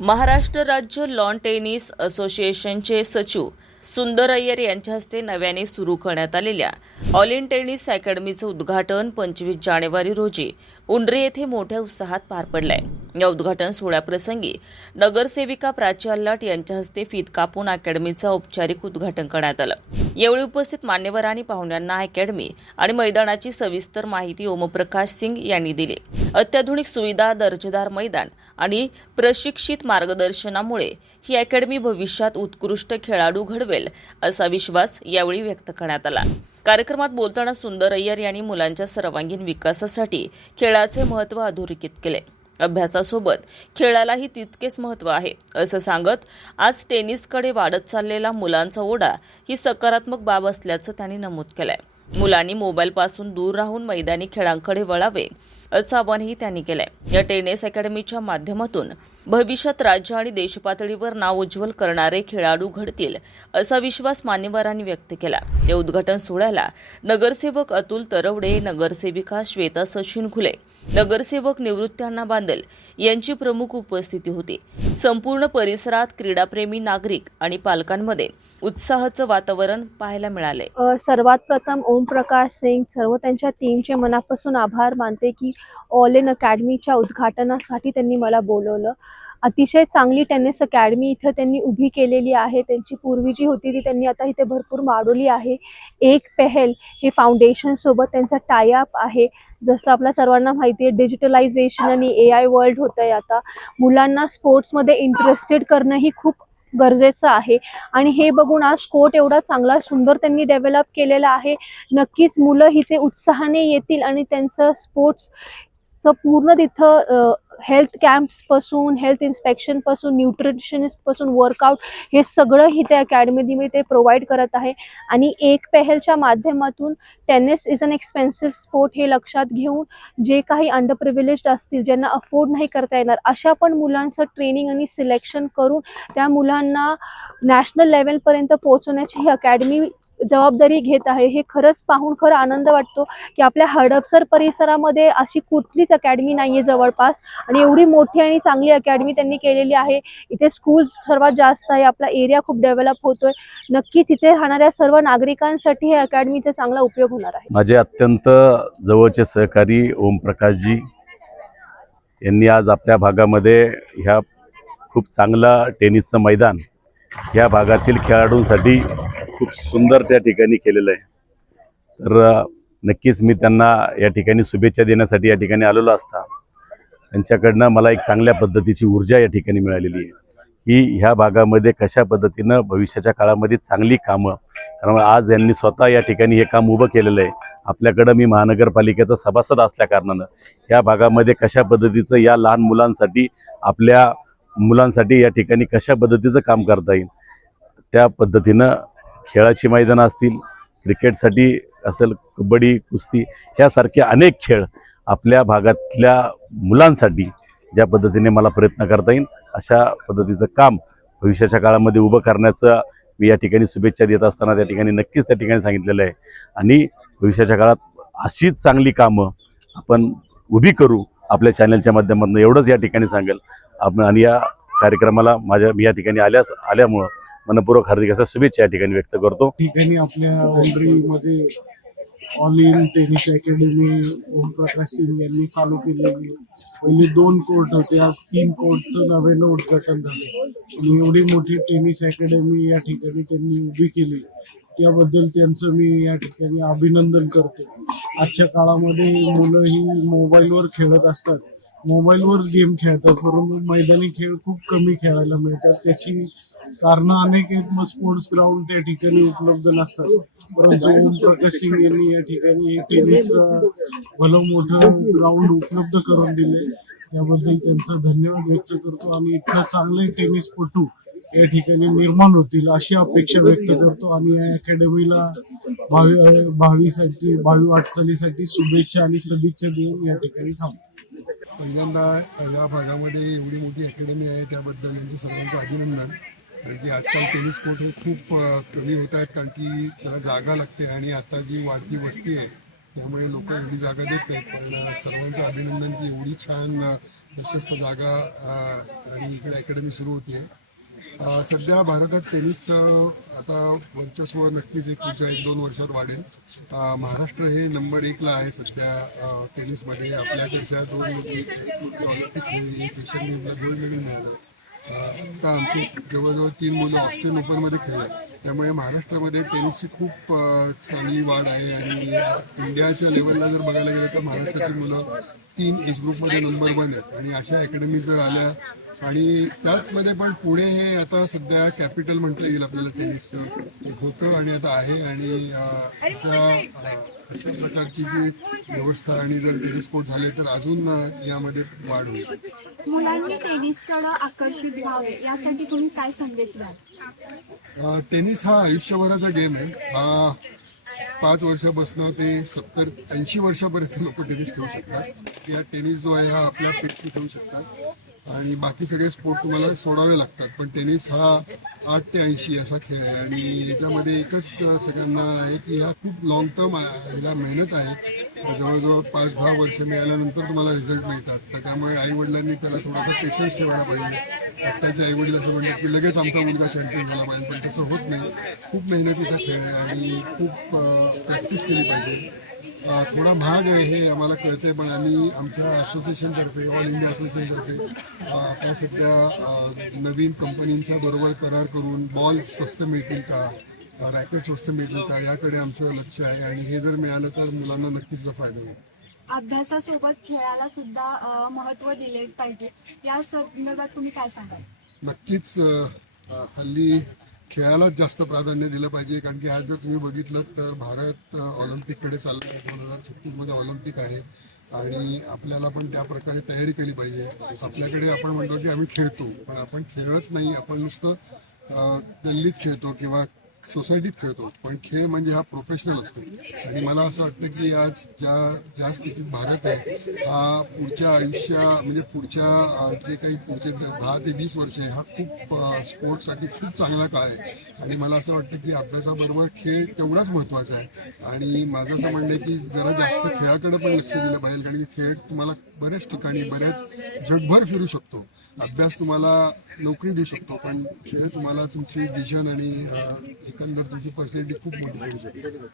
महाराष्ट्र राज्य lawn tennis असोसिएशनचे सचिव सुंदर अय्यर यांच्या हस्ते नव्याने सुरू करण्यात आलेल्या ऑल इन टेनिस अकॅडमीचं उद्घाटन 25 जानेवारी रोजी उंड्रे येथे मोठ्या उत्साहात पार पडलंय। या उद्घाटन सोहळ्याप्रसंगी नगरसेविका प्राची अल्लाट यांच्या हस्ते फीत कापून अकॅडमीचं औपचारिक उद्घाटन करण्यात आलं। यावेळी उपस्थित मान्यवर आणि पाहुण्यांना अकॅडमी आणि मैदानाची सविस्तर माहिती ओमप्रकाश सिंग यांनी दिली। अत्याधुनिक सुविधा, दर्जेदार मैदान आणि प्रशिक्षित मार्गदर्शनामुळे ही अकॅडमी भविष्यात उत्कृष्ट खेळाडू घडवेल असा विश्वास यावेळी व्यक्त करण्यात आला। कार्यक्रमात बोलताना सुंदर अय्यर यांनी मुलांच्या सर्वांगीण विकासासाठी खेळाचे महत्त्व अधोरेखित केले। अभ्यासासोबत खेळालाही तितकेच महत्त्व आहे असं सांगत आज टेनिसकडे वाढत चाललेला मुलांचा ओढा ही सकारात्मक बाब असल्याचं त्यांनी नमूद केलंय। मुलांनी मोबाईलपासून दूर राहून मैदानी खेळांकडे वळावे असं आवाहनही त्यांनी केलंय। या टेनिस अकॅडमीच्या माध्यमातून भविष्यात राज्य आणि देशपातळीवर नाव उज्ज्वल करणारे खेळाडू घडतील असा विश्वास मान्यवरांनी व्यक्त केला। या उद्घाटन सोहळ्याला नगरसेवक अतुल तरवडे, नगरसेविका श्वेता सचिन घुले, नगरसेवक निवृत्ती अण्णा बांदल यांची प्रमुख उपस्थिती होती। संपूर्ण परिसरात क्रीडाप्रेमी नागरिक आणि पालकांमध्ये उत्साहाचं वातावरण पाहायला मिळाले। सर्वात प्रथम ओमप्रकाश सिंग सर्व त्यांच्या टीमचे मनापासून आभार मानते की ऑल इन अकॅडमीच्या उद्घाटनासाठी त्यांनी मला बोलवलं। अतिशय चांगली टेनिस अकॅडमी इथे त्यांनी उभी केलेली आहे। त्यांची पूर्वी जी होती ती त्यांनी आता इथे भरपूर वाढवली आहे। एक पहल हे फाउंडेशन सोबत त्यांचा टाय अप आहे। जसं आपल्या सर्वांना माहिती आहे डिजिटलायझेशन आणि AI वर्ल्ड होतंय। आता मुलांना स्पोर्ट्समध्ये इंटरेस्टेड करणं ही खूप गरजेचं आहे आणि हे बघून आज कोर्ट एवढा चांगला सुंदर त्यांनी डेव्हलप केलेला आहे। नक्कीच मुलं इथे उत्साहाने येतील आणि त्यांचं स्पोर्ट्स पूर्ण तिथं हेल्थ कॅम्प्स पासून, हेल्थ इन्स्पेक्शन पासून, न्यूट्रिशनिस्ट पासून वर्कआउट हे सगळं इथे अकॅडमीमध्ये ते प्रोव्हाइड करत आहे। आणि एक पहलच्या माध्यमातून tennis is an expensive sport हे लक्षात घेऊन जे काही अंडर प्रिव्हिलेज्ड असतील, ज्यांना अफोर्ड नाही करता येणार, अशा पण मुलांचं ट्रेनिंग आणि सिलेक्शन करून त्या मुलांना नॅशनल लेवलपर्यंत पोहोचवण्याची ही अकॅडमी जबाबदारी घेत आहे। हे खरंच पाहून खरं आनंद वाटतो की आपल्या हडपसर परिसरामध्ये अशी कुठलीच अकॅडमी नाहीये जवळपास आणि एवढी मोठी आणि चांगली अकॅडमी त्यांनी केलेली आहे। इथे स्कूल्स सर्वात जास्त आहे, आपला एरिया खूप डेव्हलप होतोय। नक्कीच इथे राहणाऱ्या सर्व नागरिकांसाठी हे अकॅडमीचा चांगला उपयोग होणार आहे। माझे अत्यंत जवळचे सहकारी ओमप्रकाशजी यांनी आज आपल्या भागामध्ये ह्या खूप चांगला टेनिसचं मैदान या भागातील खेळाडूंसाठी खूप सुंदर त्या ठिकाणी केलेलं आहे। तर नक्कीच मी त्यांना या ठिकाणी शुभेच्छा देण्यासाठी या ठिकाणी आलेलो असता त्यांच्याकडनं मला एक चांगल्या पद्धतीची ऊर्जा या ठिकाणी मिळालेली आहे की ह्या भागामध्ये कशा पद्धतीनं भविष्याच्या काळामध्ये चांगली कामं, कारण आज यांनी स्वतः या ठिकाणी हे काम उभं केलेलं आहे। आपल्याकडं मी महानगरपालिकेचा सभासद असल्या कारणानं या भागामध्ये कशा पद्धतीचं या लहान मुलांसाठी, आपल्या मुलांसाठी या ठिकाणी कशा पद्धतीचं काम करता येईल त्या पद्धतीनं खेळाची मैदानं असतील, क्रिकेटसाठी असेल, कबड्डी, कुस्ती यासारखे अनेक खेळ आपल्या भागातल्या मुलांसाठी ज्या पद्धतीने मला प्रयत्न करता येईल अशा पद्धतीचं काम भविष्याच्या काळामध्ये उभं करण्याचं मी या ठिकाणी शुभेच्छा देत असताना त्या ठिकाणी नक्कीच त्या ठिकाणी सांगितलेलं आहे। आणि भविष्याच्या काळात अशीच चांगली कामं आपण उभी करू आपल्या चॅनलच्या माध्यमातून, एवढंच या ठिकाणी सांगेल आपण। आणि या कार्यक्रमाला मी या ठिकाणी आल्यामुळं मनपूर्वक हार्दिक अशा शुभेच्छा या ठिकाणी व्यक्त करतो। ठिकाणी आपल्या उंबरीमध्ये all in tennis academy Omprakash Singh यांनी चालू केलेली। पहिले 2 कोर्ट होते, आज 3 कोर्टचं नव्यानं उद्घाटन झालं आणि एवढी मोठी टेनिस अकॅडमी या ठिकाणी त्यांनी उभी केली त्याबद्दल त्यांचं मी या ठिकाणी अभिनंदन करतो। आजच्या काळामध्ये मुलं ही मोबाईलवर खेळत असतात, मोबाईलवर गेम खेळतात, परंतु मैदानी खेळ खूप कमी खेळायला मिळतात। त्याची कारणं अनेक आहेत, मग स्पोर्ट्स ग्राउंड त्या ठिकाणी उपलब्ध नसतात। परंतु ओमप्रकाश सिंग यांनी या ठिकाणी टेनिसचं भलं मोठं ग्राउंड उपलब्ध करून दिले, त्याबद्दल त्यांचा धन्यवाद व्यक्त करतो। आणि इतकं चांगले टेनिसपटू या ठिकाणी निर्माण होतील अशी अपेक्षा व्यक्त करतो आणि या अकॅडमीला भावी वाटचालीसाठी शुभेच्छा आणि सदिच्छा देऊन या ठिकाणी थांबतो। पहिल्यांदा या भागामध्ये एवढी मोठी अकॅडमी आहे त्याबद्दल यांचं सर्वांचं अभिनंदन। कारण की आजकाल टेनिस कोर्ट हे खूप कमी होत आहेत, कारण की त्याला जागा लागते आणि आता जी वाढती वस्ती आहे त्यामुळे लोक एवढी जागा देत नाहीत. पण सर्वांचं अभिनंदन की एवढी छान प्रशस्त जागा आणि इकडे अकॅडमी सुरू होती. सध्या भारतात टेनिसचं आता वर्चस्व नक्कीच पुढच्या 1-2 वर्षात वाढेल. महाराष्ट्र हे नंबर 1ला आहे सध्या टेनिसमध्ये. आपल्याकडच्या 2 ऑलिम्पिक खेळली, एक एशियन गेमला गोल्ड मेडल मिळालं. आता आमची जवळजवळ 3 मुलं ऑस्ट्रेलियन ओपनमध्ये खेळले. त्यामुळे महाराष्ट्रामध्ये टेनिसची खूप चांगली वाढ आहे. आणि इंडियाच्या लेवलला जर बघायला गेलं तर महाराष्ट्राची मुलं 3 एज ग्रुपमध्ये नंबर 1 आहेत. आणि अशा अकॅडमी जर आल्या आणि त्यामध्ये पण पुणे हे आता सध्या कॅपिटल म्हटलं येईल आपल्याला टेनिसचं होतं आणि आता आहे. आणि अशा प्रकारची जी व्यवस्था आणि जर टेनिस कोर्ट झाले तर अजून यामध्ये वाढ होईल. मुलांनी टेनिसकडे आकर्षित व्हावे यासाठी तुम्ही काय संदेश द्याल? टेनिस हा आयुष्यभराचा गेम आहे. हा 5 वर्षापासून ते 70-80 वर्षापर्यंत लोक टेनिस खेळू शकतात. या टेनिस जो आहे हा आपल्या पेटी खेळू शकतात आणि बाकी सगळे स्पोर्ट तुम्हाला सोडावे लागतात. पण टेनिस हा 8 ते 80 असा खेळ आहे. आणि याच्यामध्ये एकच सगळ्यांना आहे की हा खूप लॉंग टर्म ह्याला मेहनत आहे. जवळजवळ 5-10 वर्ष मिळाल्यानंतर तुम्हाला रिझल्ट मिळतात. तर त्यामुळे आईवडिलांनी त्याला थोडासा पेशन्स ठेवायला पाहिजे. आजकालचे आईवडील असं म्हणतात की लगेच आमचा मुलगा चॅम्पियन झाला पाहिजे, पण तसं होत नाही. खूप मेहनतीचा खेळ आहे आणि खूप प्रॅक्टिस केली पाहिजे. थोडा महाग आहे हे आम्हाला कळतंय, पण आम्ही आमच्या असोसिएशनतर्फे, ऑल इंडिया असोसिएशनतर्फे आता सध्या नवीन कंपनींच्या बरोबर करार करून बॉल स्वस्त मिळतील का, रॅकेट स्वस्त मिळतील का याकडे आमचं लक्ष आहे. आणि हे जर मिळालं तर मुलांना नक्कीच फायदा होईल. अभ्यासासोबत खेळाला सुद्धा महत्त्व दिले पाहिजे, या संदर्भात तुम्ही काय सांगाल? नक्कीच हल्ली खेळालाच जास्त प्राधान्य दिलं पाहिजे. कारण की आज जर तुम्ही बघितलं तर भारत ऑलिम्पिककडे चालला आहे. 2036मध्ये ऑलिम्पिक आहे आणि आपल्याला पण त्या प्रकारे तयारी केली पाहिजे. आपल्याकडे आपण म्हणतो की आम्ही खेळतो, पण आपण खेळत नाही. आपण नुसतं गल्लीत खेळतो किंवा सोसायटीत खेळतो. पण खेळ म्हणजे हा प्रोफेशनल असतो. आणि मला असं वाटतं की आज ज्या स्थितीत भारत आहे हा पुढच्या म्हणजे पुढच्या जे काही पुढचे 10 ते 20 वर्ष आहे हा खूप स्पोर्ट्ससाठी खूप चांगला काळ आहे. आणि मला असं वाटतं की अभ्यासाबरोबर खेळ तेवढाच महत्त्वाचा आहे. आणि माझं असं म्हणणं आहे की जरा जास्त खेळाकडे पण लक्ष दिलं पाहिजे. कारण की खेळ तुम्हाला बऱ्याच ठिकाणी बऱ्याच जगभर फिरू शकतो. अभ्यास तुम्हाला नोकरी देऊ शकतो, पण खेळ तुम्हाला तुमची विजन आणि एकंदर तुमची पर्सनॅलिटी खूप मोठी करू शकतो.